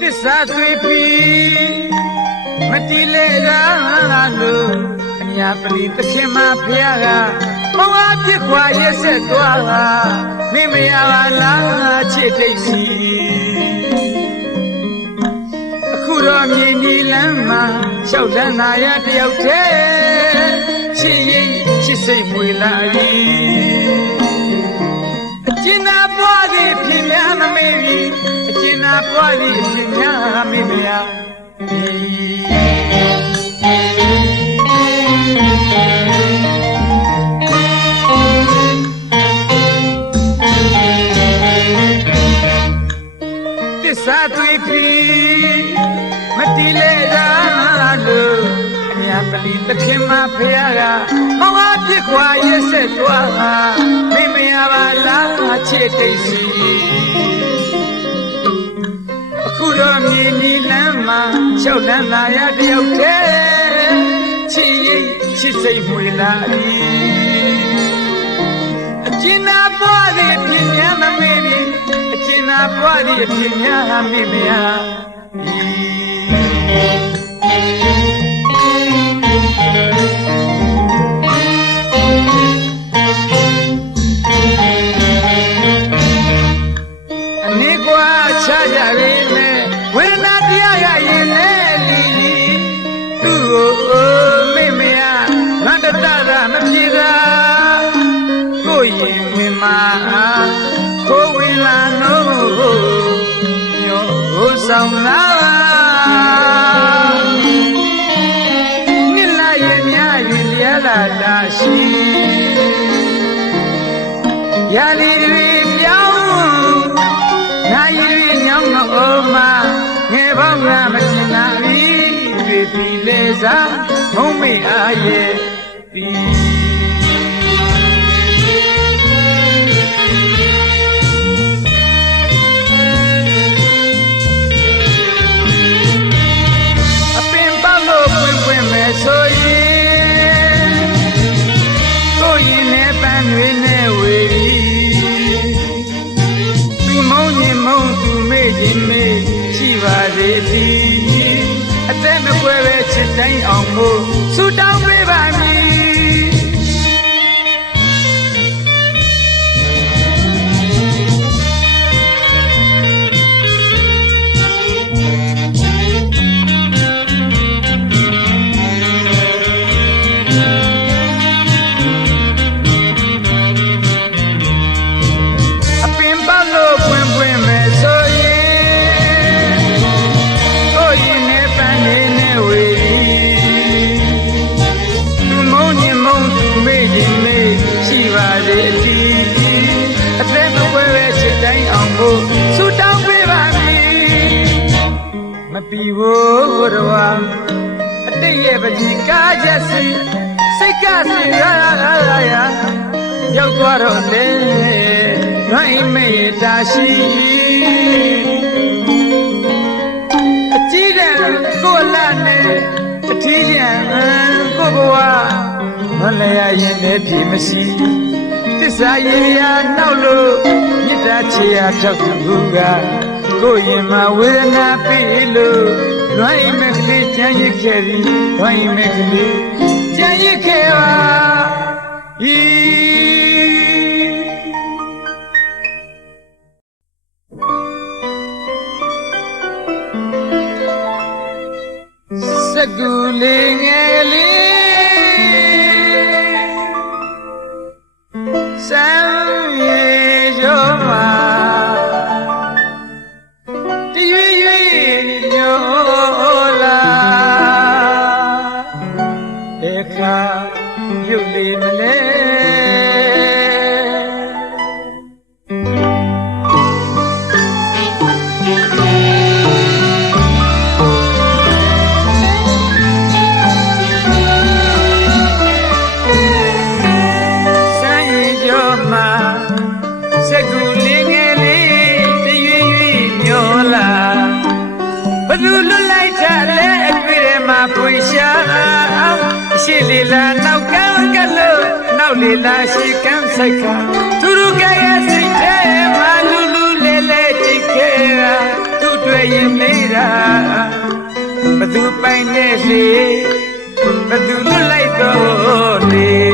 သစ္စာသွေးပြီးမတိလေရာလို့အညာပလီသခင်မဖျားကမောဟပြစ်ခွာရက်ဆက်သွားတာမိမရပါလားချစ်တိတ်စီအခု တော့မြင်ဒီလမ်းမှာလျှောက်လန်းသာရတယောက်တည်းချစ်ရင်ချစ်စိတ်မွေလာပြီအကျဉ်းသာပွားသည်ဖြစ်များမမေ့ပြီအကျဉ်းသာပွားသည်ဖြစ်များမေ့မရသစ္စာ ဖျားကမောဟပြစ်ခွာရက်ဆက်သွားတာမိမရပါလားချစ်တိတ်စီအခုတော့မြည်နီလမ်းမှာလျှောက်လန်းလာရတယောက်တည်းချစ်ရင်ချစ်စိတ်မွေလာပြီအကျဉ်းသာပွားသည်အဖြစ်များမမေ့ပြီအကျဉ်းသာပွားသည်အဖြစ်များမေ့မရ တာရှိရာလီတွေပြောင်းနိုင်ရီညောင်းတော့မှငယ်ပေါင်းကမချင်နာပြီတွေပြီလေစားမုံမေအားရဲ့ဒီ ပါစေသည်အသက်မကွဲပဲချစ်တိုင်းအောင်မို့ဆူတောင်း ပီဖို့တော့အတိတ်ရဲ့ပကြီးကားချက်စီစိတ်ကစီရရရရရောက်သွားတော့လေငါအိမ်မေတာရှိအကြည့်တဲ့ကိုလာနဲ့အထီးကျန်ကိုဘဝမလဲရရင်လည်းဖြစ်မရှိတစ္ဆာရည်ရာနောက်လို့မေတ္တာချေရာထောက်သူက ကိုရင်မှာဝေဒနာပေးလို့လွိုင်းမကလေးကြံရစ်ခဲ့သည်လွိုင်းမကလေးကြံရစ်ခဲ့ပါ လီလာရှိကန်းဆိုင်ခါသူတို့ကရဲ့စိတ်ထဲမှာလူလူလဲလဲတိတ်ခဲတာသူ့တွေ့ရင်နေတာဘသူပိုင်နေလေဘသူလွတ်လိုက်တော့လေ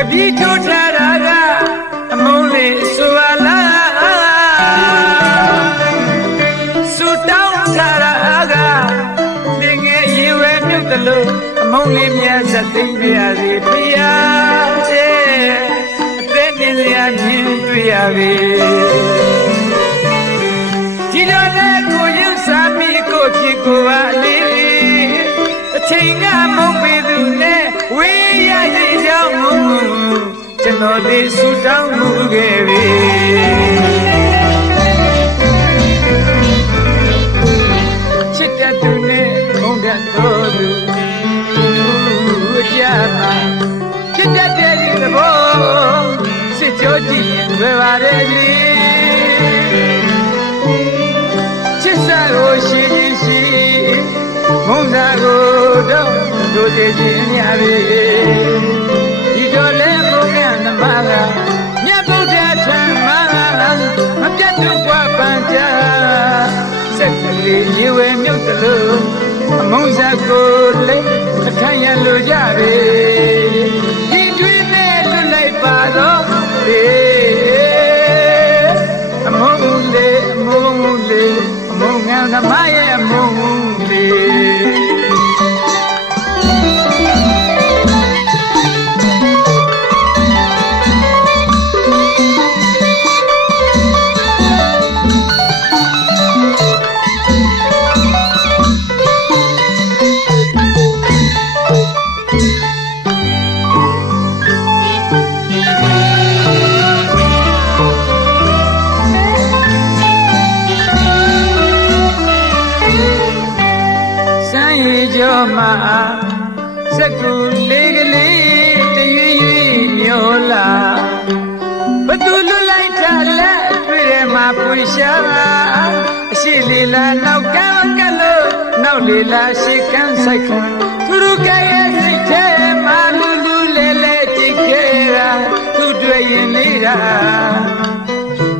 ကပြေထိုးထားတာကအမုန်းလေးဆိုပါလားဆူတောင်းထားတာကတင်ငယ်ရေဝဲမြုပ်တယ်လို့အမုန်းလေးမြတ်စသိမ့်ပြရစီဖရာတဲ့အသက်နေစရာမြင်တွေ့ရပြီ ကျွန်တော်လေးဆူတောင်းမှုခဲ့ပြီချစ်တဲ့သူနဲ့ဘုံတဲ့တော်သူသူကြမှာချစ်တဲ့ဒီသဘောစစ်ကြောကြည့်ရင်တွေ့ပါတယ်လေချစ်စာကိုရှိရှိမုန်းစာကိုတော့တို့စီခြင်းများပြီဒီတော့လဲဘု ရားနမကမြတ်ဗုဒ္ဓထံမှာမပြတ်တော့ကွာပန်ကြစက်ကလေးရေဝဲမြုပ်တလို့အမုန်းစာကိုလဲအထိုင်ရလိုကြပြီ ကြောမှာစက်ကူလေးကလေးတရွေ့ရွေ့ညိုလာဘသူလွတ်လိုက်တာလက်တွေ့ထဲမှာပွေရှာအရှိလေးလာနောက်ကန်းကလို့နောက်လေးလာရှိကန်းဆိုင်ခါသူတို့ကရဲ့စိတ်ထဲမှာလူလူလဲလဲကြည့်ခဲ့တာသူတွေ့ရင်နေတာ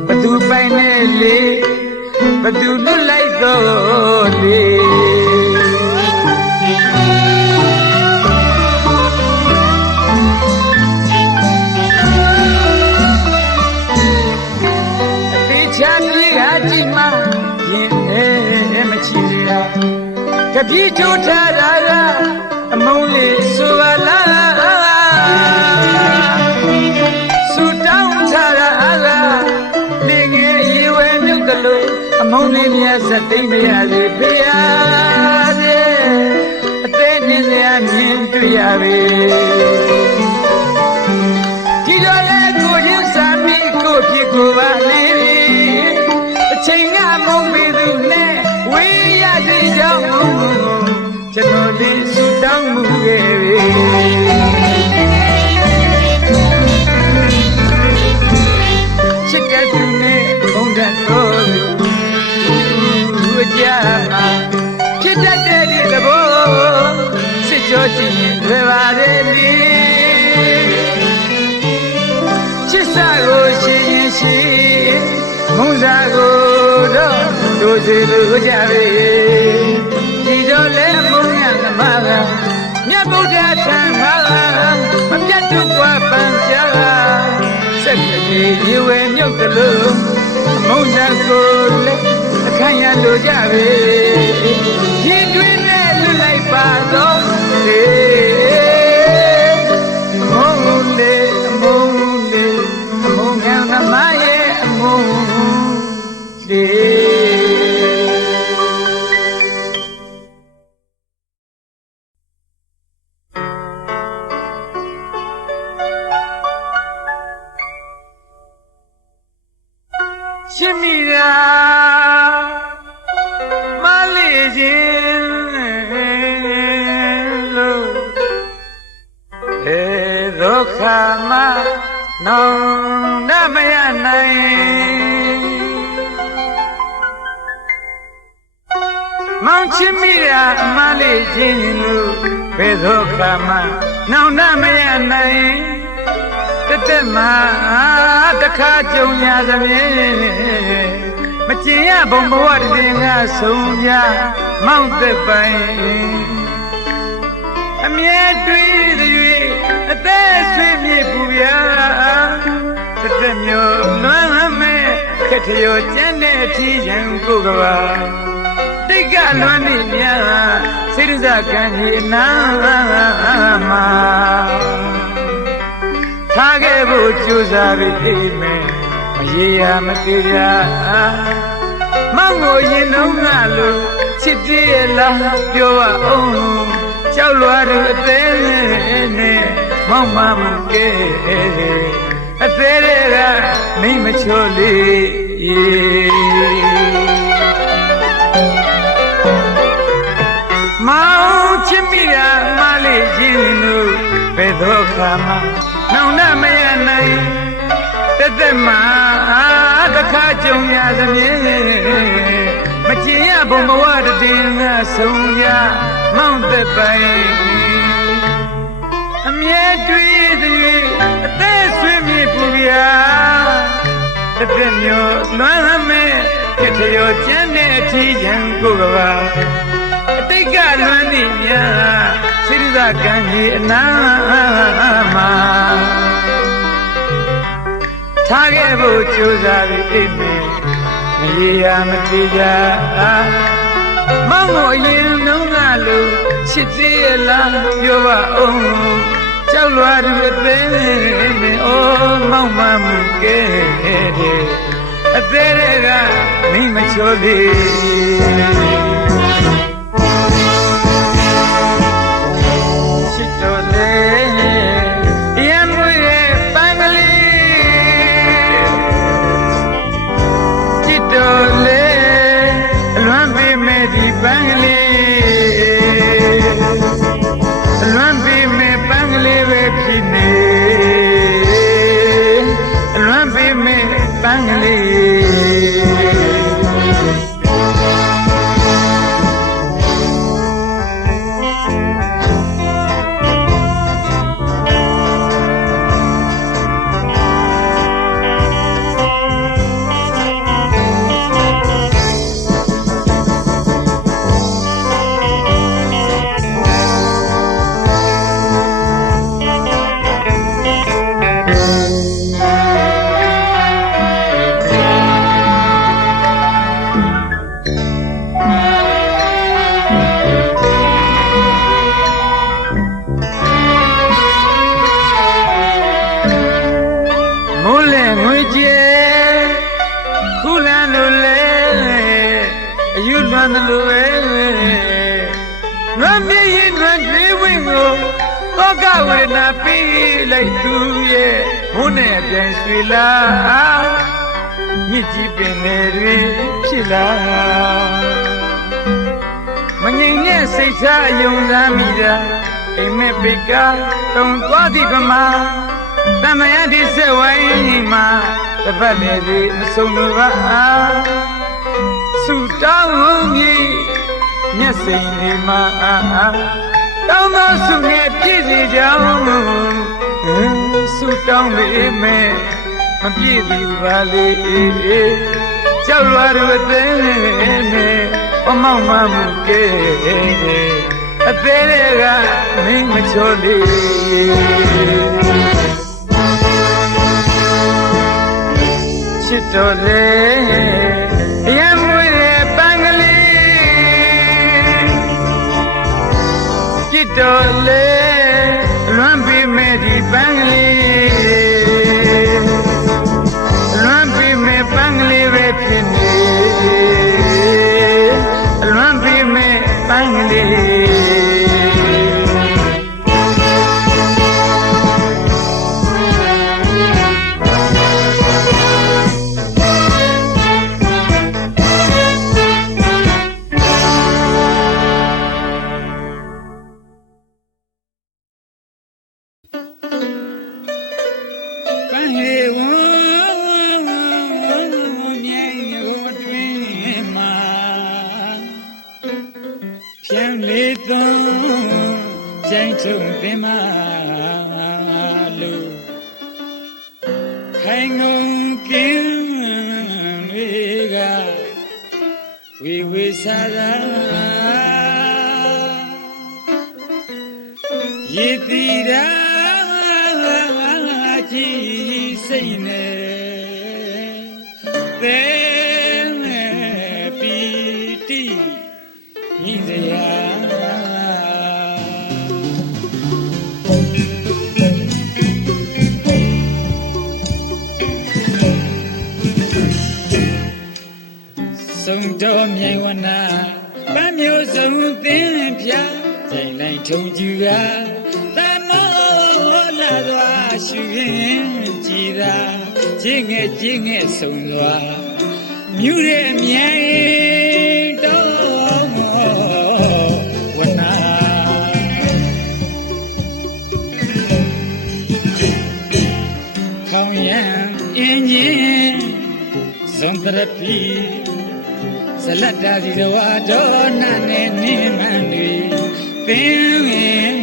ဘသူပိုင်နေလေဘသူလွတ်လိုက်တော့လေ ကပြေထိုးထားတာကအမုန်းလေးဆိုပါလားဆူတောင်းထားတာကလေငယ်ရေဝဲမြုပ်တယ်လို့အမုန်းလေးမြတ်စသိမ့်မရစေဖေရတဲ့အသေးမြင်စရာမြင်တွေ့ရပြီ တို့စီလိုကြပြီဒီတော့လဲမုန်းရသမားကမြတ်ဗုဒ္ဓထံမှာမပြတ်သူကွာပန်ပြာစက်ကြီးရေဝဲမြုပ်တယ်လို့မုန်းစာကိုလည်းအခန့်ရလိုကြပြီ မောင်ချစ်မိတာအမလေးချင်းလို့ဘယ်ဒုက္ခမနောင်နမယနိုင်တသက်မှာတခါကြုံရသဖြင့်မကျင်ရဘုံဘဝတည်ငါဆုံးကြမောင်သက်ပိုင်အမြဲတွေ့သည်အသက်ဆွေးမြေပူပြာ တသက်မျိုးလွမ်းမဲ့ခက်ထရောကျန်းတဲ့အထီးရန်ကိုကပါတိတ်ကလွမ်းနေမြစိတ်ရစကံကြီးအနာမှာထားခဲ့ဖို့ကြိုးစားပြီးအိမ်မယ်မရေရမတေးရမောင်ကိုရင်လုံးကလို့ချစ်တည်းလားပြောပါအောင်ကြောက်လွားသူအသေးနဲ့မောင်မမှုကဲ အသေးတွေကမိမချိုလေးမောင်ချစ်မိတာမလေးရင်လို့ဘယ်တော့ခါမှနောင်နှမရနိုင်တသက်မှာတခါကြုံရသဖြင့်မကျင်ရဘုံဘဝတည်ငါဆုံးရမောင်သက်ပိုင်အ မြဲတွေ့သည်အသက်ဆွေးမြေပူပြာတသက်မျိုးလွမ်းမဲ့ခက်ထရောကျန်းတဲ့အထီးရန်ကိုကပါအတိတ်ကလွမ်းနေများစိရိသကံကြီးအနာမှာထားခဲ့ဖို့ကြိုးစားပြီးအိပ်မယ်မရေရာမတေးကြမောင်ကိုအရင်နှုံးကလို့ချစ်သေးရဲ့လားပြောပါအောင် ကြောက်လွားသူအသေးနဲ့အိုးမောင်မမှုကဲတဲ့အသေးတွေကမိမချိုးသေး သောကဝေဒနာပြီးလိုက်သူရဲ့ဘုန်းနဲ့အပြန်ရွှေလာမြစ်ကြီးပင်လေတွေဖြစ်လာမငြိမ်တဲ့စိတ်ထားအယုံစားမိတာအိမ်မက်ပိကတုံသွားသည်ပမာတမယတိဆက်ဝိုင်းမှာတပတ်လေဒီမဆုံးလို့ပါဆူတောင်းကြီးမျက်စိမ်လေးမှာ တောင်းသောဆုနဲ့ပြည့်စေကြောင်းဆူတောင်းပေမဲ့မပြည့်ဘူးပါလေကြောက်လွားတို့အသေးနဲ့အမောက်မမှုကဲအသေးတွေကမင်းမချိုးလေးချစ်တော်လေ ချ ရေတီရာကြည်စိတ်နဲ့သဲနဲ့ပီတိညီစရာစုံတော်မြိုင်ဝနာပန်းမျိုးစုံသင်းပြကြိမ်လိုက်ထုံကြူကတမောလာစွာ ရှူရင်ကြည်သာချင်းငယ်ချင်းငယ်ဆုံစွာမြူရဲ့မြိုင်တော်ဝနာခေါင်ရန်အင်းကြီးဇွန်တရပီဇလတ်တာဒီတော်အတော်နာနဲ့နေမှန်တွေပင်ရင်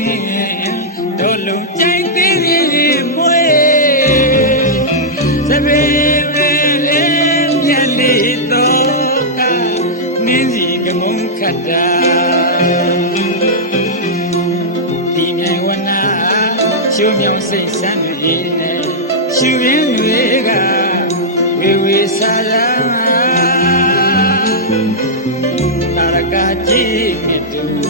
မြောင်စိတ်ဆန်းတွေနဲ့ရှူရင်းတွေကဝေဝေဆာရာတာရကကြည့်မြတ်သူ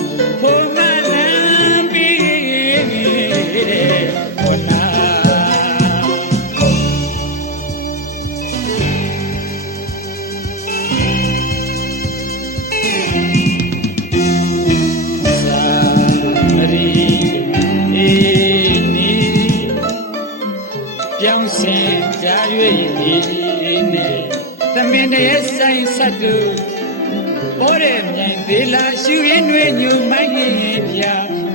သမင်တဲ့ဆိုင်ဆက်သူပေါ်တဲ့မြိုင်သေးလာရှူရင်တွေညူမိုင်းရင်ပြ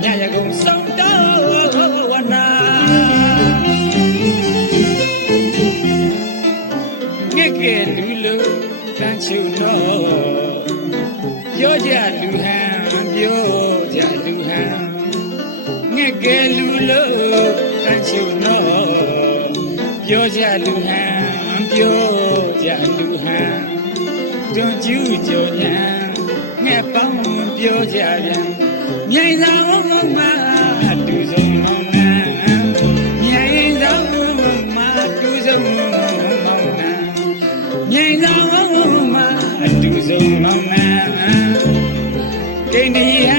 ညရကုန်ဆောင်တော်ဝနာငဲ့ကဲလူလူတန်ချူတော့ပြောကြလူဟန်ပြောကြလူဟန်ငဲ့ကဲလူလူတန်ချူတော့ပြောကြလူဟန်ပြော ကြလူဟန်တွန်ကျူးကြော်ညာငဲ့ပေါင်းပြောကြပြန်မြိုင်သာဝမတူဆုံးမောင်းနှံမြိုင်သာဝမတူဆုံးမောင်းနှံမြိုင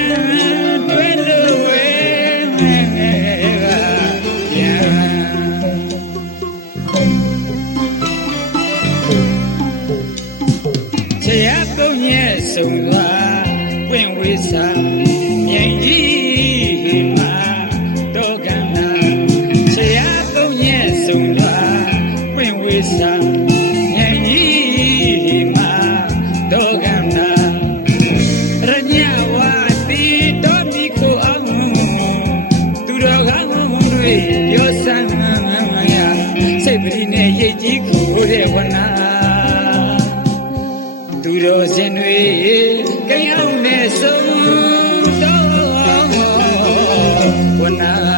် ပွင့်ဝေးစာမြိုင်ကြီးမှာ တော့ကန္နာဆရာကုန်းရဲ့ဆုံးသွားပွင့်ဝေးစာမြိုင်ကြီးမှာတော့ကန္နာရညဝတိတော်မီကိုအောင်သူတော်ကောင်းတွေပြောဆန်းရစိတ်ပရိနဲ့ရိတ်ကြီးကိုတဲ့ဝနာ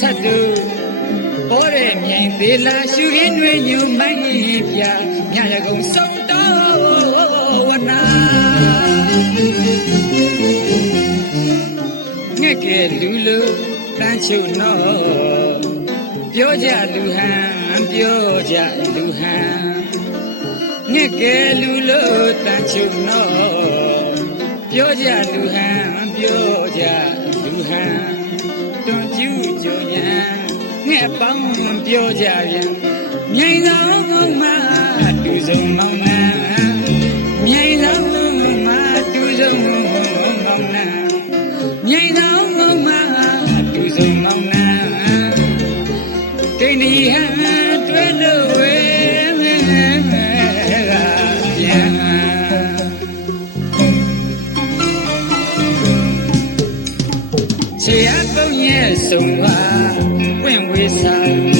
ဆတ်သူပေါ်တဲ့မြင်သေးလားရှူရင်းတွင်ညူမိုင်းပြမြရကုံဆုံးတော်ဝနာငှက်ကဲလူလူတန်းချုပ်နော်ပြောကြလူဟန်ပြောကြလူဟန်ငှက်ကဲလူလူတန်းချုပ်နော်ပြောကြလူဟန်ပြောကြလူဟန် ပြုကြပြန်ငှက်ပေါင်းပြောကြပြန်မြိုင်သာလုံးကမှတူဆုံးမောင်နှံ သုံးရဲ့ဆုံးပါဝင်ဝေးစား